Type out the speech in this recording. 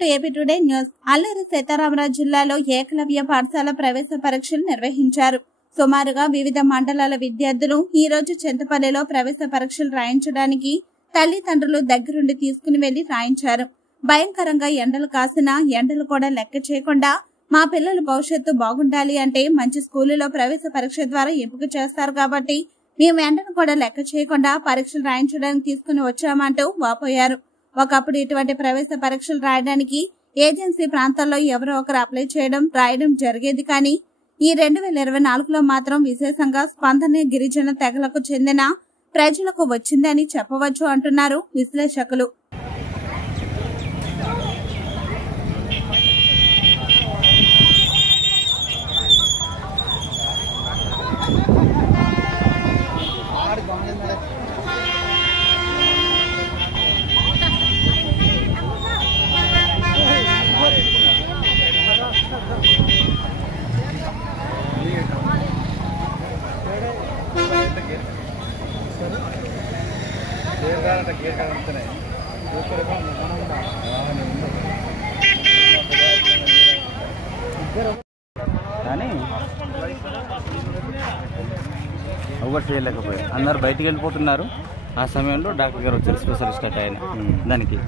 Welcome to AP today news. Alluri Sitaramaraju జిల్లాలో ఏకలవ్య పాఠశాల ప్రవేశ పరీక్షలు నిర్వహించారు. సుమారుగా వివిధ మండలాల విద్యార్థులు ఈ రోజు చింతపల్లిలో ప్రవేశ పరీక్షలు రాయించడానికి తల్లిదండ్రులు దగ్గరుండి తీసుకుని వెళ్లి రాయించారు. భయంకరంగా ఎండలు కాసినా ఎండలు కూడా లెక్క చేయకుండా మా పిల్లల భవిష్యత్తు బాగుండాలి అంటే మంచి స్కూలులో ప్రవేశ పరీక్ష ద్వారా ఎంపిక చేస్తారు కాబట్టి మేము ఎండను కూడా లెక్క చేయకుండా పరీక్షలు రాయించడానికి తీసుకుని వచ్చామంటూ వాపోయారు. ఒకప్పుడు ఇటువంటి ప్రవేశ పరీక్షలు రాయడానికి ఏజెన్సీ ప్రాంతాల్లో ఎవరో ఒకరు అప్లై చేయడం రాయడం జరిగేది. కానీ ఈ 2024లో మాత్రం విశేషంగా స్పందన గిరిజన తెగలకు చెందిన ప్రజలకు వచ్చిందని చెప్పవచ్చు అంటున్నారు విశ్లేషకులు. కానీ ఎవరు చేయలేకపోయారు, అందరు బయటికి వెళ్ళిపోతున్నారు. ఆ సమయంలో డాక్టర్ గారు వచ్చారు, స్పెషలిస్ట్ ఆయన దానికి.